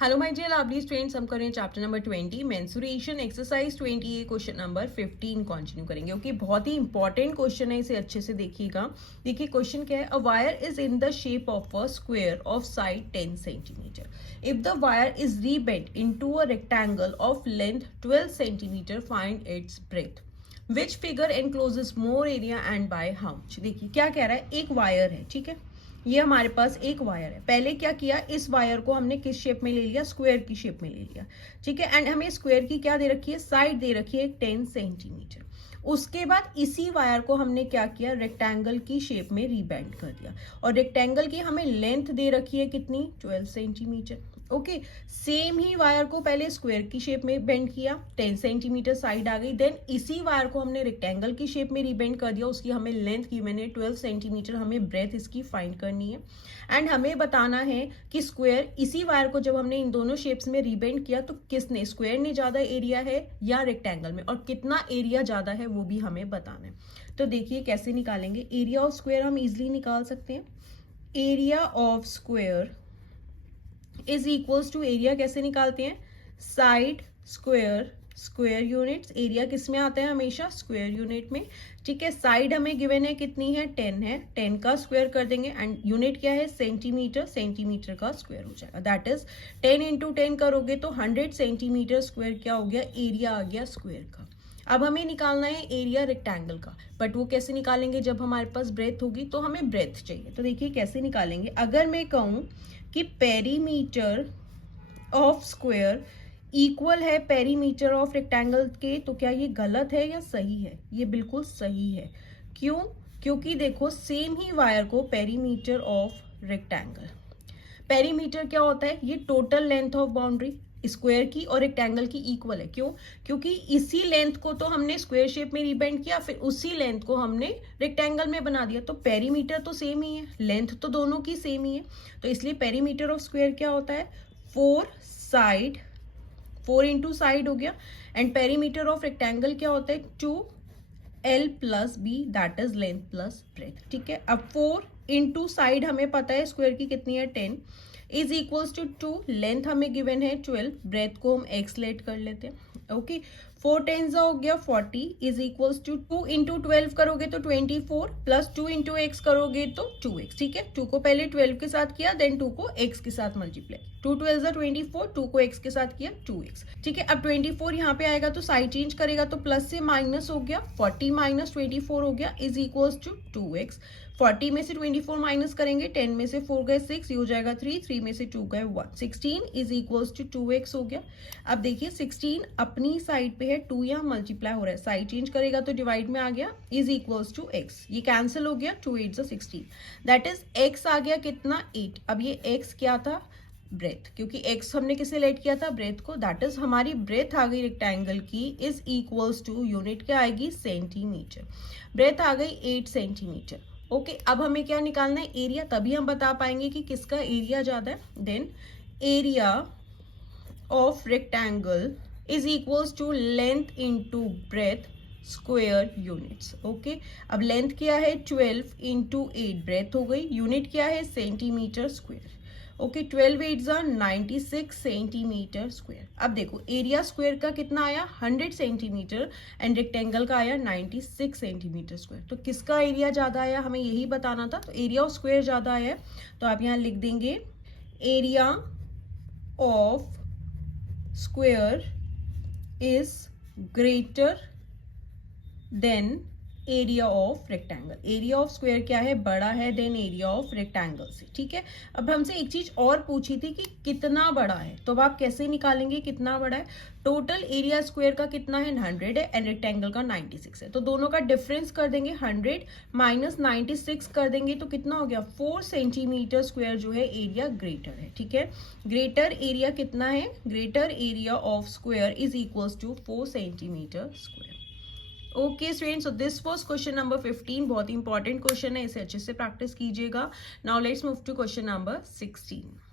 Hello my dear lovely students, हम करें chapter number 20 mensuration exercise 20 question number 15 continue करेंगे। Okay, बहुत ही इंपॉर्टेंट क्वेश्चन है, इसे अच्छे से देखिएगा। देखिए क्वेश्चन क्या है। A wire is in the shape of a square of side 10 centimetre. If the wire is rebent into a rectangle of length 12 centimetre, find its breadth. Which figure encloses more area and by how much. देखिए क्या कह रहा है, एक wire है, ठीक है, ये हमारे पास एक वायर है। पहले क्या किया, इस वायर को हमने किस शेप में ले लिया, स्क्वायर की शेप में ले लिया, ठीक है। एंड हमें स्क्वायर की क्या दे रखी है, साइड दे रखी है 10 सेंटीमीटर। उसके बाद इसी वायर को हमने क्या किया, रेक्टेंगल की शेप में रीबेंड कर दिया, और रेक्टेंगल की हमें लेंथ दे रखी है कितनी, 12 सेंटीमीटर। ओके, सेम ही वायर को पहले स्क्वायर की शेप में बेंड किया, 10 सेंटीमीटर साइड आ गई। देन इसी वायर को हमने रेक्टेंगल की शेप में रीबेंड कर दिया, उसकी हमें लेंथ की मैंने 12 सेंटीमीटर, हमें ब्रेथ इसकी फाइंड करनी है। एंड हमें बताना है कि स्क्वायर, इसी वायर को जब हमने इन दोनों शेप्स में रीबेंड किया तो किसने, स्क्वायर ने ज्यादा एरिया है या रेक्टेंगल में, और कितना एरिया ज्यादा है वो भी हमें बताना है। तो देखिए कैसे निकालेंगे। एरिया ऑफ स्क्वायर हम इजिली निकाल सकते हैं। Area of square is equals to, area कैसे निकालते हैं, side square square units. Area किस में आता है, हमेशा स्क्वायर यूनिट में, ठीक है। साइड हमें गिवन है कितनी है, 10 है, 10 का स्क्वायर कर देंगे। एंड यूनिट क्या है, सेंटीमीटर, सेंटीमीटर का स्क्वायर हो जाएगा। दैट इज 10 इंटू 10 करोगे तो 100 सेंटीमीटर स्क्वायर क्या हो गया, एरिया आ गया स्क्वायर का। अब हमें निकालना है एरिया रेक्टेंगल का, बट वो कैसे निकालेंगे, जब हमारे पास ब्रेथ होगी तो हमें ब्रेथ चाहिए। तो देखिए कैसे निकालेंगे। अगर मैं कहूं कि पेरीमीटर ऑफ स्क्वायर इक्वल है पेरीमीटर ऑफ रेक्टेंगल के, तो क्या ये गलत है या सही है, ये बिल्कुल सही है। क्यों, क्योंकि देखो सेम ही वायर को पेरीमीटर ऑफ रेक्टेंगल, पेरीमीटर क्या होता है, ये total length of boundary square की और रेक्टेंगल की इक्वल है। क्यों, क्योंकि इसी लेंथ को तो हमने स्क्वायर शेप में रिबेंड किया, फिर उसी लेंथ को हमने रेक्टेंगल में बना दिया, तो पेरीमीटर तो सेम ही है, लेंथ तो दोनों की सेम ही है। तो इसलिए पेरीमीटर ऑफ स्क्वायर क्या होता है, 4 साइड, 4 इंटू साइड हो गया। एंड पेरीमीटर ऑफ रेक्टेंगल क्या होता है, 2L plus B, that is length plus breadth, ठीक है। अब 4 इंटू साइड हमें पता है स्क्वायर की कितनी है, 10 इज इक्वल्स टू 2, लेंथ हमें गिवन है 12, ब्रेथ को हम एक्स लेट कर लेते हैं। ओके, 4 10 हो गया 40 इज इक्वल्स टू 2 इंटू 12 करोगे तो 24 प्लस 2 इंटू एक्स करोगे तो 2x, ठीक है। 2 को पहले 12 के साथ किया, देन 2 को x के साथ मल्टीप्लाई, 2 12 24, 2 को x के साथ किया 2x, ठीक है। अब 24 यहाँ पे आएगा तो साइड चेंज करेगा तो प्लस से माइनस हो गया, 40 माइनस 24 हो गया इज इक्वल्स टू 2x। 40 में से 24 माइनस करेंगे, 10 में से 4 गए 6, ये हो जाएगा 3, 3 में से 2 गए 1, 16 इज इक्वल्स टू 2x हो गया। अब देखिए 16 अपनी साइड पे है, 2 यहाँ मल्टीप्लाई हो रहा है, साइड चेंज करेगा तो डिवाइड में आ गया इज इक्वल्स टू x, ये कैंसिल हो गया, 2 8 16, दैट इज x आ गया कितना, 8। अब ये x क्या था, ब्रेथ, क्योंकि x हमने किसे लेट किया था, ब्रेथ को, दैट इज हमारी ब्रेथ आ गई रेक्टेंगल की इज इक्वल्स टू, यूनिट क्या आएगी, सेंटीमीटर, ब्रेथ आ गई 8 सेंटीमीटर। ओके, अब हमें क्या निकालना है, एरिया, तभी हम बता पाएंगे कि किसका एरिया ज्यादा है। Then area of rectangle is equals to length into breadth square units. Okay, अब लेंथ क्या है 12 इंटू 8, ब्रेथ हो गई, यूनिट क्या है centimetre square. Okay, 12 8 96 centimetre square. अब देखो एरिया स्क्वायर का कितना आया, 100 सेंटीमीटर, एंड रेक्टेंगल का आया 96 सेंटीमीटर स्क्वायर। तो किसका एरिया ज्यादा आया, हमें यही बताना था, तो एरिया ऑफ स्क्वायर ज्यादा आया है। तो आप यहाँ लिख देंगे area of square is greater than area of rectangle. Area of square क्या है, बड़ा है देन एरिया ऑफ रेक्टेंगल से, ठीक है। अब हमसे एक चीज और पूछी थी कि कितना बड़ा है, तो अब आप कैसे निकालेंगे कितना बड़ा है। टोटल एरिया स्क्वायर का कितना है, 100 है, एंड रेक्टेंगल का 96 है, तो दोनों का डिफरेंस कर देंगे, 100 माइनस 96 कर देंगे तो कितना हो गया, 4 सेंटीमीटर स्क्वायर जो है एरिया ग्रेटर है, ठीक है। ग्रेटर एरिया कितना है, greater area of square is equals to 4 centimetre square. Okay students, so this was question number 15, बहुत इंपॉर्टेंट क्वेश्चन है, इसे अच्छे से प्रैक्टिस कीजिएगा। Now let's move to question number 16।